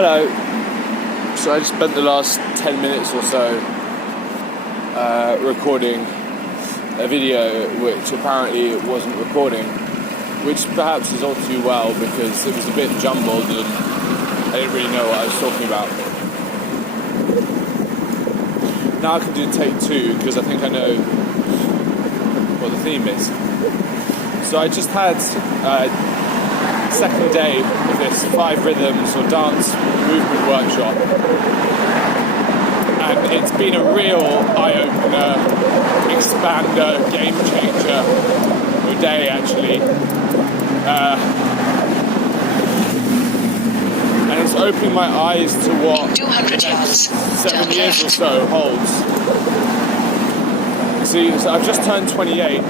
Hello. So I just spent the last 10 minutes or so recording a video which apparently wasn't recording, which perhaps is all too well because it was a bit jumbled and I didn't really know what I was talking about. Now I can do take two because I think I know what the theme is. So I just had second day of this 5 rhythms or dance movement workshop, and it's been a real eye-opener, expander, game changer of a day actually, and it's opening my eyes to what 200 yards 7 years or so holds. See, so I've just turned 28,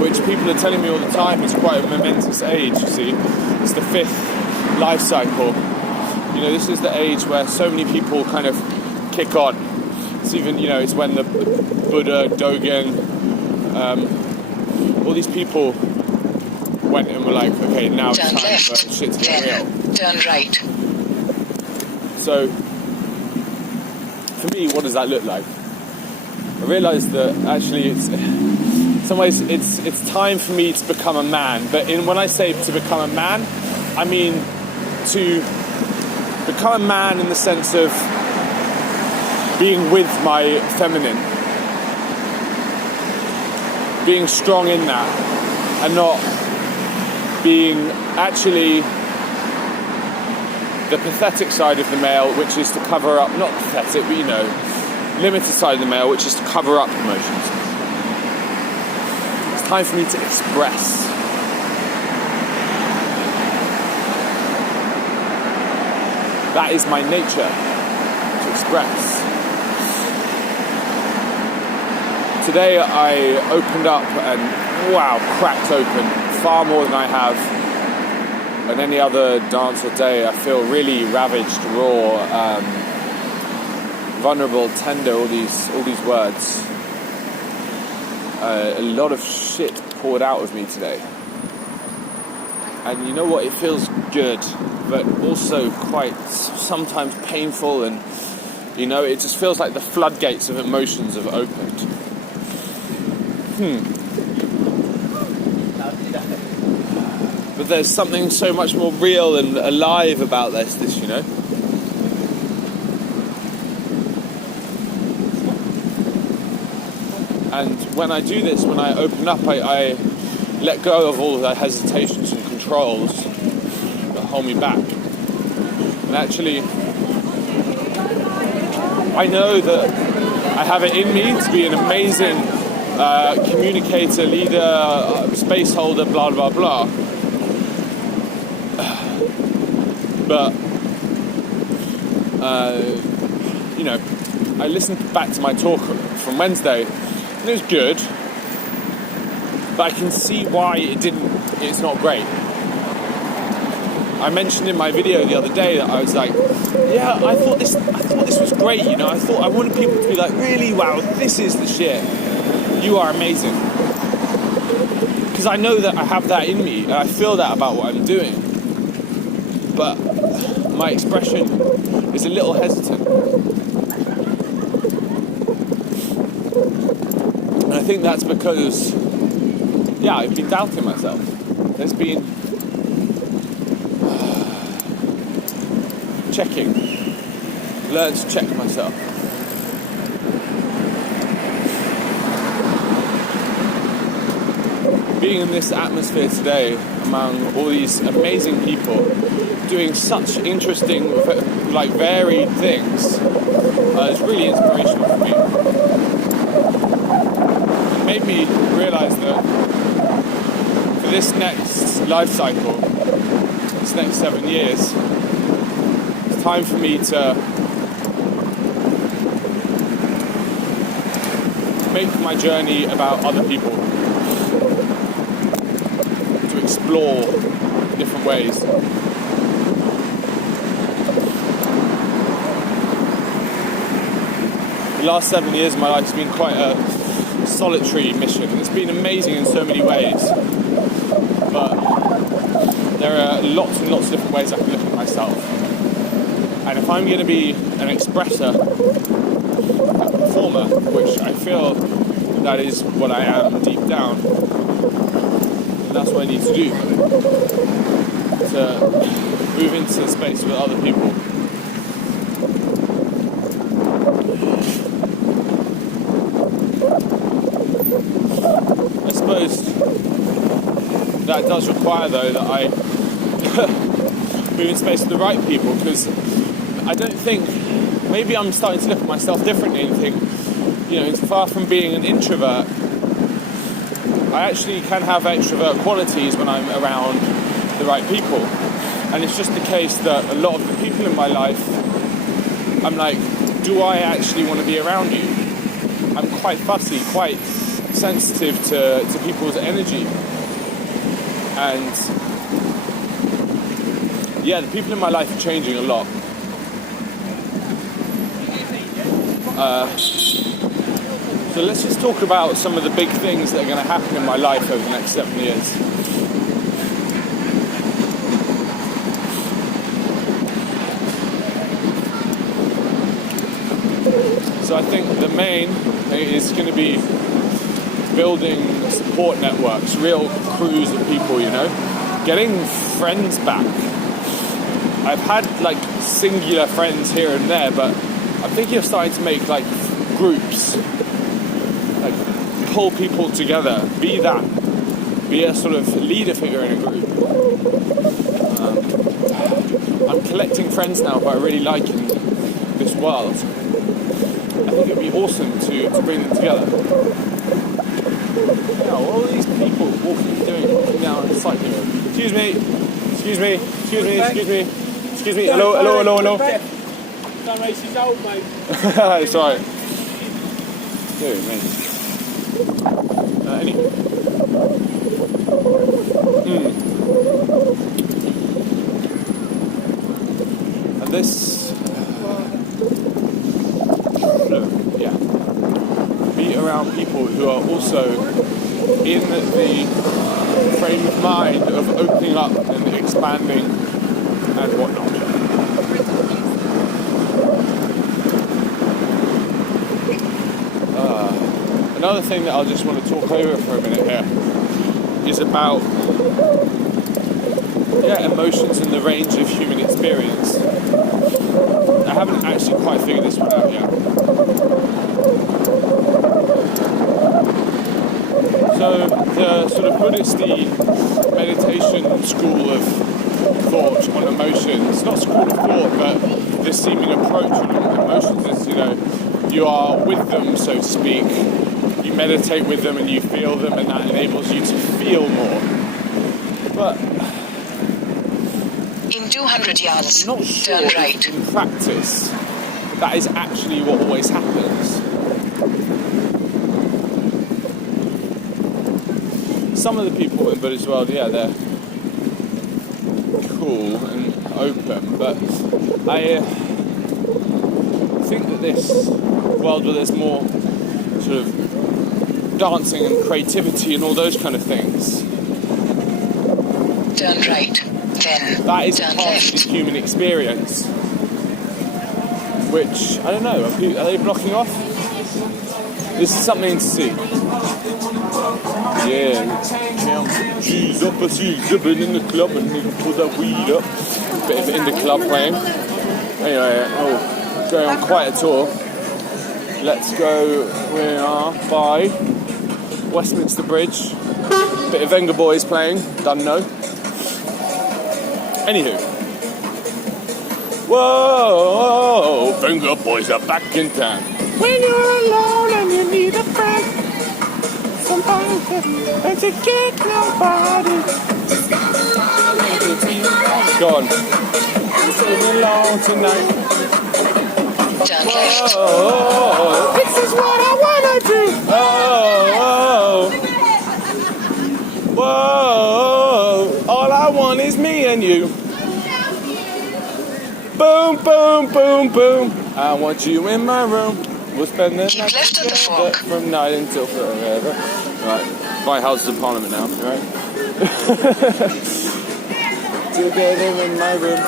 which people are telling me all the time is quite a momentous age, you see. It's the 5th life cycle. You know, this is the age where so many people kind of kick on. It's even, you know, it's when the Buddha, Dogen, all these people went and were like, okay, now it's time for shit to get real. Turn right. So, for me, what does that look like? I realised that actually in some ways it's time for me to become a man. But when I say to become a man, I mean to become a man in the sense of being with my feminine, being strong in that, and not being actually the pathetic side of the male, which is to cover up, not pathetic, but you know, limited side of the male, which is to cover up emotions. It's time for me to express. That is my nature, to express. Today I opened up and, wow, cracked open far more than I have on any other dance or day. I feel really ravaged, raw, vulnerable, tender, all these words. A lot of shit poured out of me today. And you know what, it feels good, but also quite sometimes painful, and you know, it just feels like the floodgates of emotions have opened. But there's something so much more real and alive about this, you know. And when I do this, when I open up, I let go of all the hesitations and controls that hold me back. And actually, I know that I have it in me to be an amazing communicator, leader, space holder, blah, blah, blah. But, you know, I listened back to my talk from Wednesday, and it was good, but I can see why it's not great. I mentioned in my video the other day that I was like, yeah, I thought this was great, you know, I wanted people to be like, really, wow, this is the shit. You are amazing. Because I know that I have that in me, and I feel that about what I'm doing. But my expression is a little hesitant. And I think that's because, yeah, I've been doubting myself. There's been checking. Learn to check myself. Being in this atmosphere today among all these amazing people doing such interesting, like, varied things is really inspirational for me. It made me realise that for this next life cycle, this next 7 years, it's time for me to make my journey about other people, to explore different ways. The last 7 years of my life has been quite a solitary mission. It's been amazing in so many ways, but there are lots and lots of different ways I can look at myself. And if I'm going to be an expresser, a performer, which I feel that is what I am deep down, then that's what I need to do, to move into the space with other people. I suppose that does require, though, that I move in space with the right people, because I don't think, maybe I'm starting to look at myself differently and think, far from being an introvert, I actually can have extrovert qualities when I'm around the right people. And it's just the case that a lot of the people in my life, I'm like, do I actually want to be around you? I'm quite fussy, quite sensitive to people's energy. And yeah, the people in my life are changing a lot. So let's just talk about some of the big things that are going to happen in my life over the next 7 years. So I think the main is going to be building support networks, real crews of people, getting friends back. I've had singular friends here and there, but I'm thinking of starting to make groups, pull people together, be a sort of leader figure in a group. I'm collecting friends now who I really like in this world. I think it'd be awesome to bring them together. All these people walking down a cycling road. Excuse me. Hello. No, mate, she's old, mate. It's alright. Dude, mate. Anyway. And this... be around people who are also in the frame of mind of opening up and expanding and whatnot. Another thing that I just want to talk over for a minute here is about emotions and the range of human experience. I haven't actually quite figured this one out yet. So the sort of Buddhist-y meditation school of thought on emotions, not school of thought, but this seeming approach on emotions is, you are with them, so to speak. You meditate with them and you feel them, and that enables you to feel more. But in 200 yards, I'm not sure turn right. In practice, that is actually what always happens. Some of the people in Buddhist world, they're cool and open, but I think that this world where there's more sort of dancing and creativity and all those kind of things, turn right, then that is turn part left. of the human experience, which, I don't know, are they blocking off? This is something to see. Cheese up, I see zipping in the club and they pull that weed up. Bit of in the club playing. Anyway, going on quite a tour. Let's go, we are by Westminster Bridge. Bit of Venga Boys playing, don't know. Anywho. Whoa, Venga Boys are back in town. When you're alone and you need a friend, somebody and to get nobody. Go on. I'm sitting alone tonight. Turn left. Oh, this is what I wanna do. Whoa, all I want is me and you. Boom, boom, boom, boom. I want you in my room. We'll spend the Keep night left on the together fork. from night until forever. Right, by Houses of Parliament now, right? Together in my room.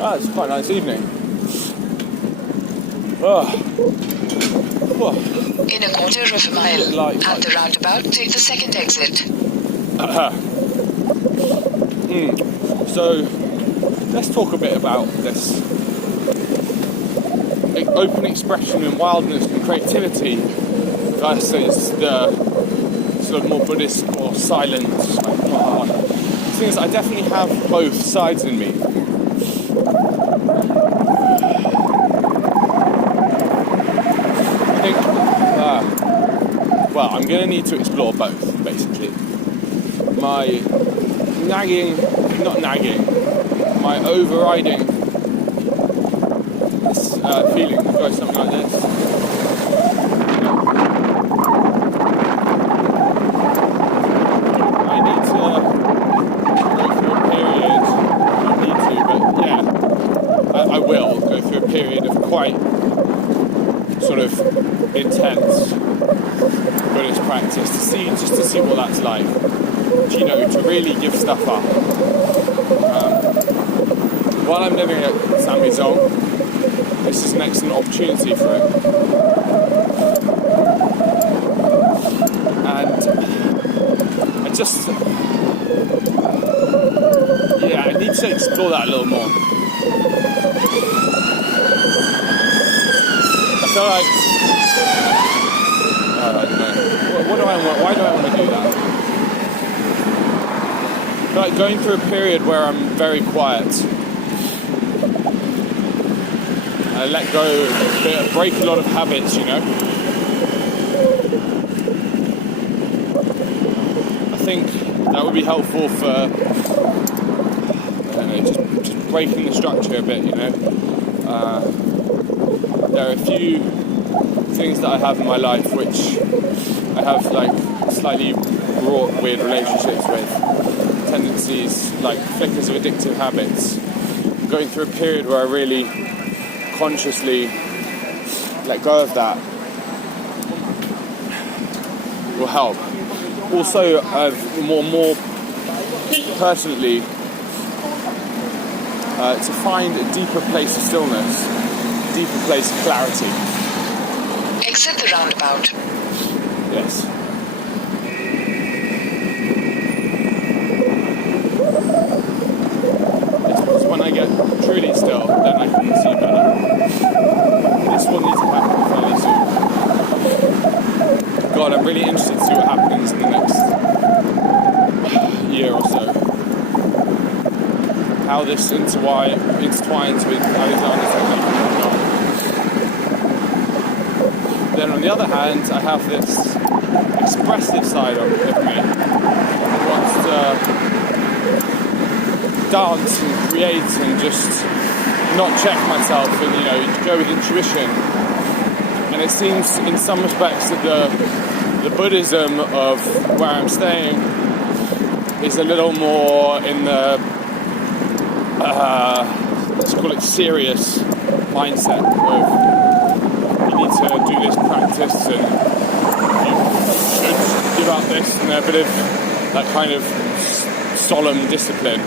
Ah, it's quite a nice evening. Oh. In a quarter of a mile, at the roundabout, take the second exit. So, let's talk a bit about this open expression and wildness and creativity versus the sort of more Buddhist or silent. Things I definitely have both sides in me. I think, well, I'm going to need to explore both, basically. My my overriding feeling goes something like this. I need to go through a period, I will go through a period of quite sort of intense Buddhist practice to see what that's like. You know, to really give stuff up. While I'm living at Samizong, this is an excellent opportunity for it. And I need to explore that a little more. I feel like, I don't know, what do I want? Why do I want to do that? I feel like going through a period where I'm very quiet. I let go, break a lot of habits, you know. I think that would be helpful for, I don't know, just breaking the structure a bit, you know. There are a few things that I have in my life which I have like slightly wrought weird relationships with, tendencies, like flickers of addictive habits. I'm going through a period where I really consciously let go of that will help. Also, more personally, to find a deeper place of stillness, a deeper place of clarity. Exit the roundabout. Yes. Because when I get truly still, then I can see better. This will need to happen fairly soon. God, I'm really interested to see what happens in the next year or so. How this intertwines with Alexander's technique and whatnot. Then on the other hand, I have this expressive side of me who wants to dance and create and just not check myself and, you know, go with intuition. And it seems in some respects that the Buddhism of where I'm staying is a little more in the let's call it serious mindset of you need to do this practice and you should give up this, and a bit of that kind of solemn discipline.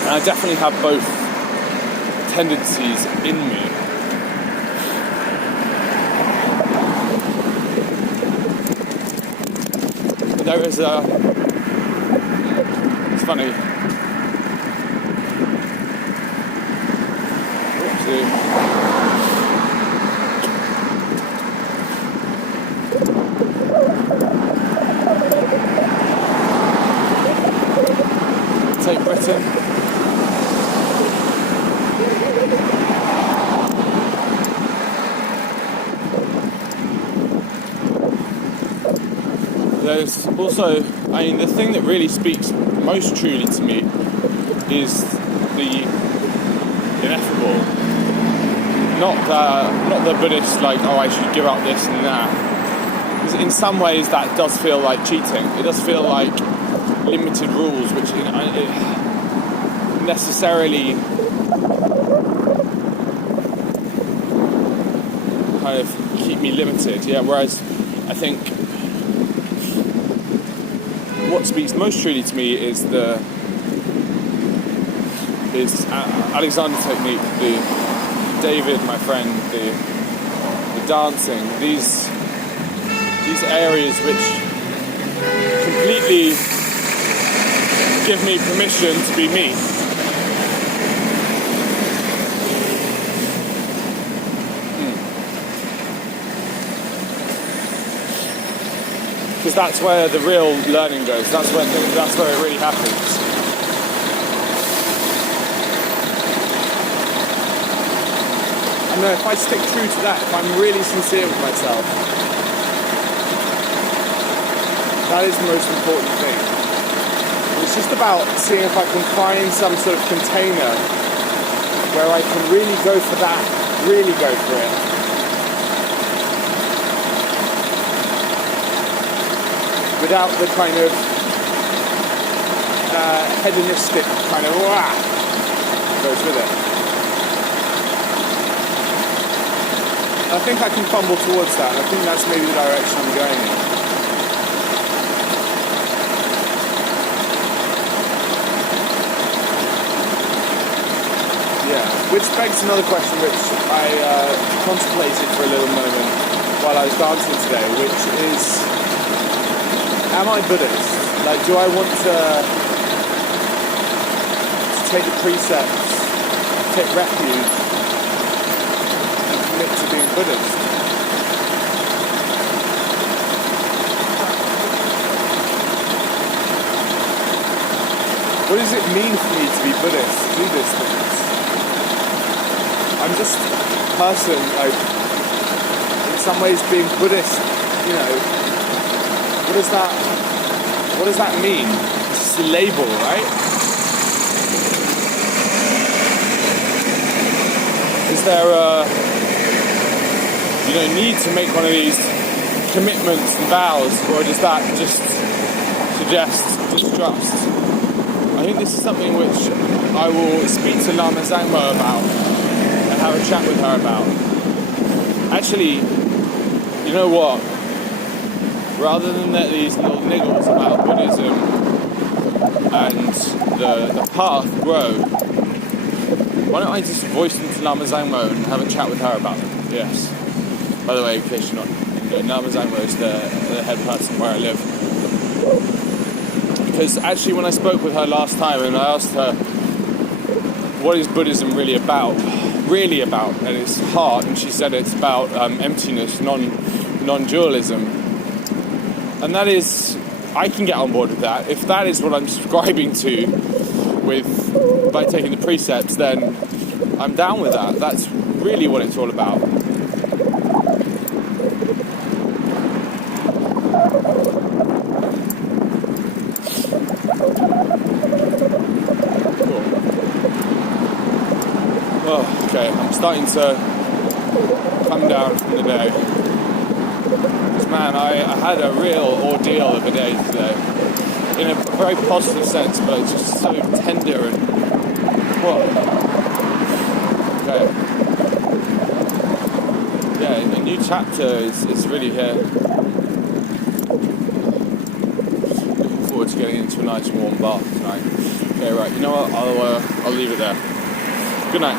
And I definitely have both tendencies in me. But there is it's funny. Take Britain. There's also, I mean, the thing that really speaks most truly to me is the ineffable. Not the Buddhist, like, oh, I should give up this and that. Because in some ways that does feel like cheating. It does feel like limited rules, which necessarily kind kind of keep me limited. Yeah, whereas I think what speaks most truly to me is Alexander technique, the David, my friend, the dancing, these areas which completely give me permission to be me. Because that's where the real learning goes. That's where it really happens. I know if I stick true to that, if I'm really sincere with myself, that is the most important thing. It's just about seeing if I can find some sort of container where I can really go for that, really go for it. Without the kind of hedonistic kind of goes with it. I think I can fumble towards that, and I think that's maybe the direction I'm going in. Yeah, which begs another question which I contemplated for a little moment while I was dancing today, which is, am I Buddhist? Like, do I want to take the precepts, take refuge, and commit to being Buddhist? What does it mean for me to be Buddhist, to do these things? I'm just a person, like, in some ways being Buddhist, you know, what does that mean? It's just a label, right? Is there a need to make one of these commitments and vows, or does that just suggest distrust? I think this is something which I will speak to Lama Zangmo about and have a chat with her about. Actually, you know what? Rather than let these little niggles about Buddhism and the path grow, why don't I just voice them to Lama Zangmo and have a chat with her about them? Yes. By the way, in case you're not, Lama Zangmo is the head person where I live. Because actually when I spoke with her last time and I asked her, what is Buddhism really about? At its heart, and she said it's about emptiness, non-dualism. And that is, I can get on board with that. If that is what I'm subscribing to by taking the precepts, then I'm down with that. That's really what it's all about. Cool. Oh, okay, I'm starting to come down from the day. Man, I had a real ordeal of a day today, in a very positive sense, but it's just so tender and okay. Yeah, a new chapter is really here. Looking forward to getting into a nice warm bath tonight. Okay, right. You know what? I'll leave it there. Good night.